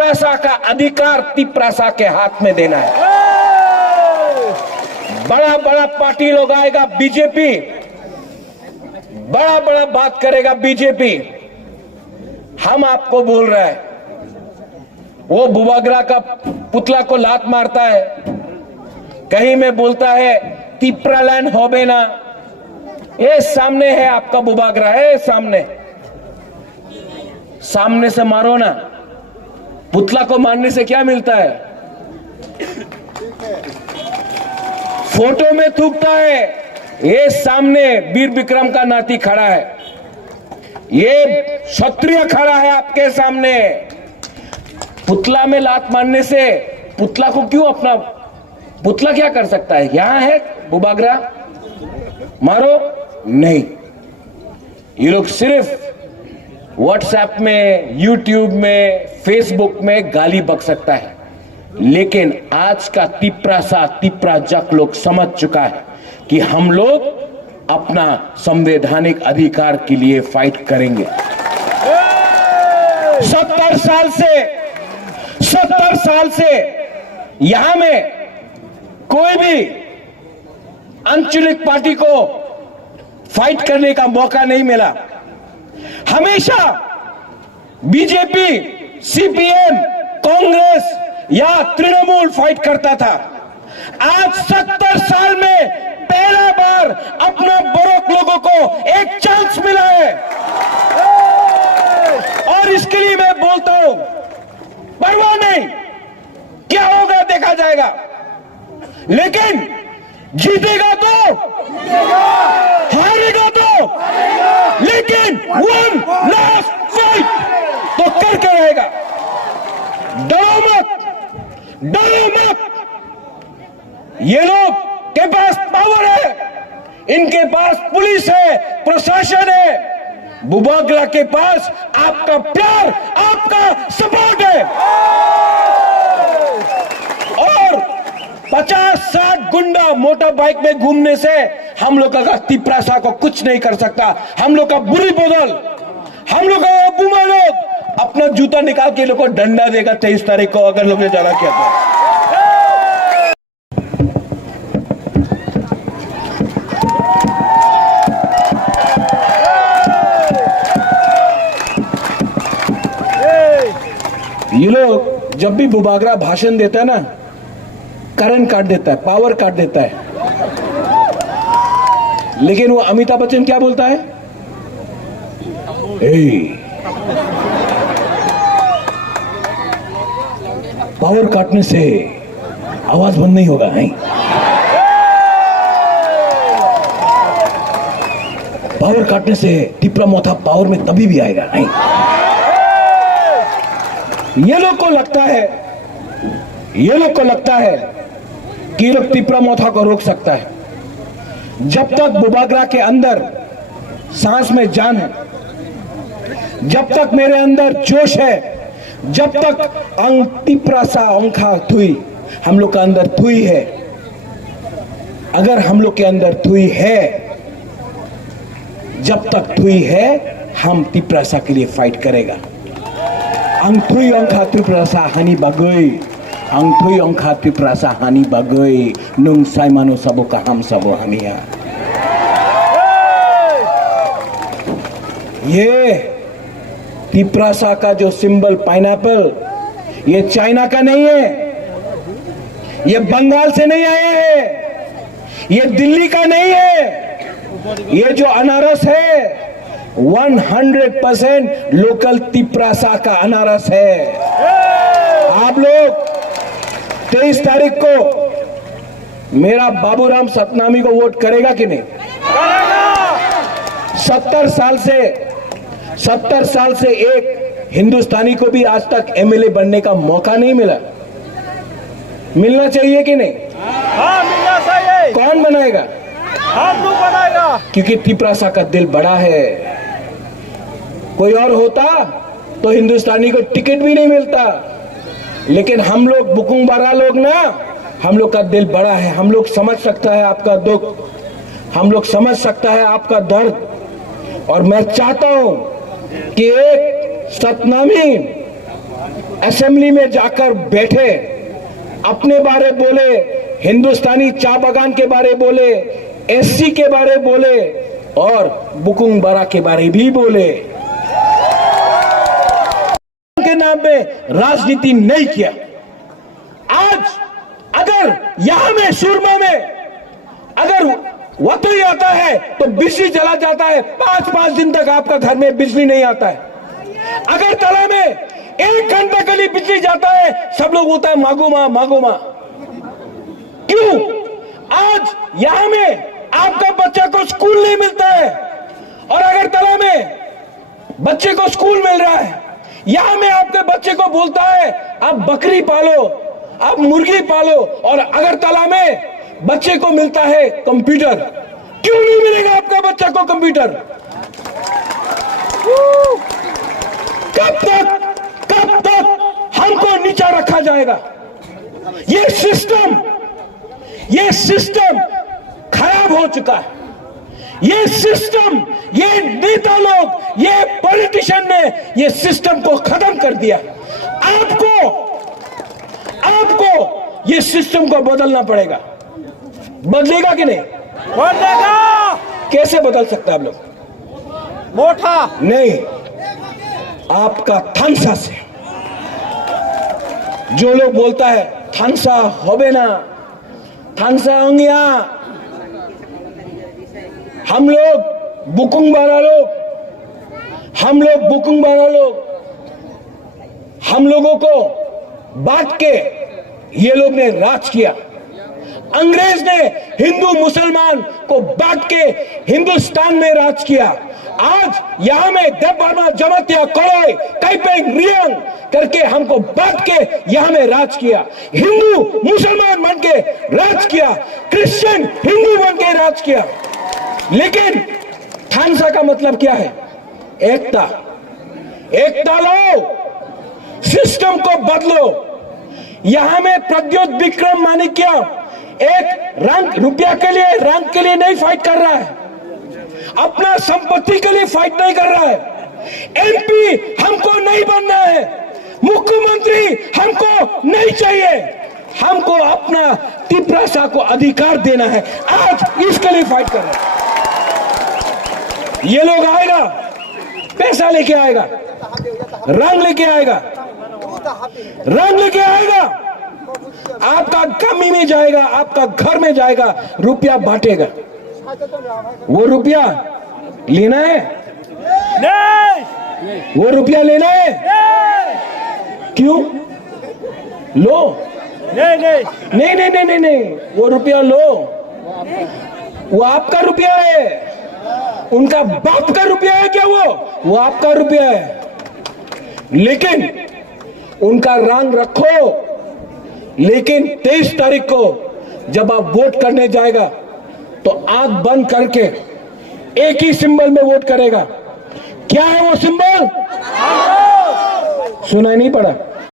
तिप्रासा का अधिकार तिप्रासा के हाथ में देना है। बड़ा बड़ा पार्टी लोग आएगा, बीजेपी बड़ा बड़ा बात करेगा, बीजेपी। हम आपको बोल रहे हैं, वो बुबागरा का पुतला को लात मारता है, कहीं में बोलता है तिप्रालैंड होबे ना। ये सामने है आपका बुबागरा है, सामने से मारो ना। पुतला को मारने से क्या मिलता है? फोटो में थूकता है। ये सामने वीर विक्रम का नाती खड़ा है, ये क्षत्रिय खड़ा है आपके सामने। पुतला में लात मारने से पुतला को क्यों अपना पुतला क्या कर सकता है? यहां है बुबागरा, मारो नहीं। ये लोग सिर्फ व्हाट्सएप में, यूट्यूब में, फेसबुक में गाली बक सकता है, लेकिन आज का तिप्राजक लोग समझ चुका है कि हम लोग अपना संवैधानिक अधिकार के लिए फाइट करेंगे। 70 साल से यहां में कोई भी आंचलिक पार्टी को फाइट करने का मौका नहीं मिला। हमेशा बीजेपी, सीपीएम, कांग्रेस या तृणमूल फाइट करता था। आज 70 साल में पहला बार अपना बड़ों लोगों को एक चांस मिला है, और इसके लिए मैं बोलता हूं, परवाह नहीं, क्या होगा देखा जाएगा, लेकिन जीतेगा तो, हारेगा तो, लेकिन वन लास्ट फाइट तो करके रहेगा। डरो मत। ये लोग के पास पावर है, इनके पास पुलिस है, प्रशासन है। बुबागरा के पास आपका प्यार, आपका सपोर्ट है, और 50-60 गुंडा मोटर बाइक में घूमने से हम लोग का तिप्रासा को कुछ नहीं कर सकता। हम लोग का बुरी बदल, हम लोग का बुमा लोग अपना जूता निकाल के लोग को डंडा देगा 23 तारीख को, अगर लोग ने ज्यादा किया तो। ये लोग जब भी बुबागरा भाषण देता है ना, करंट काट देता है, पावर काट देता है, लेकिन वो अमिताभ बच्चन क्या बोलता है? पावर काटने से आवाज बंद नहीं होगा, है? पावर काटने से तिप्रा मोथा पावर में तभी भी आएगा, है? ये लोग को लगता है कि ये लोग तिप्रा मोथा को रोक सकता है। जब तक बुबागरा के अंदर सांस में जान है, जब तक मेरे अंदर जोश है, जब तक तिप्रासा अंखा थुई, हम लोग का अंदर थुई है, अगर हम लोग के अंदर थुई है, जब तक थुई है, हम तिप्रासा के लिए फाइट करेगा। अंगथुई अंखा तिप्रासा हानि बागई, अंगथुई अंखा तिप्रासा हानि बागई, नुंग साइमानो सबो का हम सबो हमिया। ये तिप्रासा का जो सिंबल पाइनएप्पल, ये चाइना का नहीं है, ये बंगाल से नहीं आया है, ये दिल्ली का नहीं है। ये जो अनारस है 100% लोकल तिप्रासा का अनारस है। आप लोग 23 तारीख को मेरा बाबूराम सतनामी को वोट करेगा कि नहीं? 70 साल से एक हिंदुस्तानी को भी आज तक एमएलए बनने का मौका नहीं मिला। मिलना चाहिए कि नहीं? हाँ, मिलना चाहिए। कौन बनाएगा? हम लोग बनाएगा, क्योंकि तिप्रासा का दिल बड़ा है। कोई और होता तो हिंदुस्तानी को टिकट भी नहीं मिलता, लेकिन हम लोग बुकुंबारा लोग ना, हम लोग का दिल बड़ा है। हम लोग समझ सकता है आपका दुख, हम लोग समझ सकता है आपका दर्द, और मैं चाहता हूं कि एक सतनामी असेंबली में जाकर बैठे, अपने बारे बोले, हिंदुस्तानी चाय बागान के बारे बोले, एससी के बारे बोले और बुकुंग बारा के बारे भी बोले। के नाम में राजनीति नहीं किया। आज अगर यहां में सुरमा में अगर वतई आता है तो बिजली चला जाता है, 5-5 दिन तक आपका घर में बिजली नहीं आता है। अगर तला में 1 घंटा के लिए बिजली जाता है, सब लोग बोलता है मांगो मां, मांगो मां। क्यों? आज यहां में आपका बच्चा को स्कूल नहीं मिलता है, और अगर तला में बच्चे को स्कूल मिल रहा है, यहां में आपके बच्चे को बोलता है आप बकरी पालो, आप मुर्गी पालो, और अगर तला में बच्चे को मिलता है कंप्यूटर। क्यों नहीं मिलेगा आपका बच्चा को कंप्यूटर? कब तक हमको नीचा रखा जाएगा? ये सिस्टम खराब हो चुका है। ये सिस्टम, ये नेता लोग, ये पॉलिटिशियन ने ये सिस्टम को खत्म कर दिया। आपको ये सिस्टम को बदलना पड़ेगा। बदलेगा कि नहीं? बदलेगा। कैसे बदल सकते हैं आप लोग? मोटा नहीं, आपका थानसा से। जो लोग बोलता है थानसा होबे ना, थानसा होंगे यहां। हम लोग बुकुंग बारा लोग, हम लोगों को बांट के ये लोग ने राज किया। अंग्रेज ने हिंदू मुसलमान को बांट के हिंदुस्तान में राज किया। आज यहां में देवबर्मा, जमातिया, कड़ोई, काइपेंग, रियांग करके हमको बांट के यहां में राज किया। हिंदू मुसलमान बन के राज किया, क्रिश्चियन हिंदू बन के राज किया। लेकिन थानसा का मतलब क्या है? एकता लो, सिस्टम को बदलो। यहां में प्रद्योत विक्रम माणिक्य एक रुपया के लिए, रंग के लिए नहीं फाइट कर रहा है, अपना संपत्ति के लिए फाइट नहीं कर रहा है। एमपी हमको नहीं बनना है, मुख्यमंत्री हमको नहीं चाहिए, हमको अपना तिपरासा को अधिकार देना है। आज इसके लिए फाइट कर रहे हैं। ये लोग आएगा, पैसा लेके आएगा, रंग लेके आएगा, आपका कमी में जाएगा, आपका घर में जाएगा, रुपया बांटेगा। वो रुपया लेना है? नहीं। वो रुपया लेना है? नहीं। क्यों? लो। नहीं, वो रुपया लो। वो आपका रुपया है, उनका बाप का रुपया है क्या? वो आपका रुपया है। लेकिन उनका रंग रखो। लेकिन 23 तारीख को जब आप वोट करने जाएगा तो आंख बंद करके एक ही सिंबल में वोट करेगा। क्या है वो सिंबल? सुनाई नहीं पड़ा?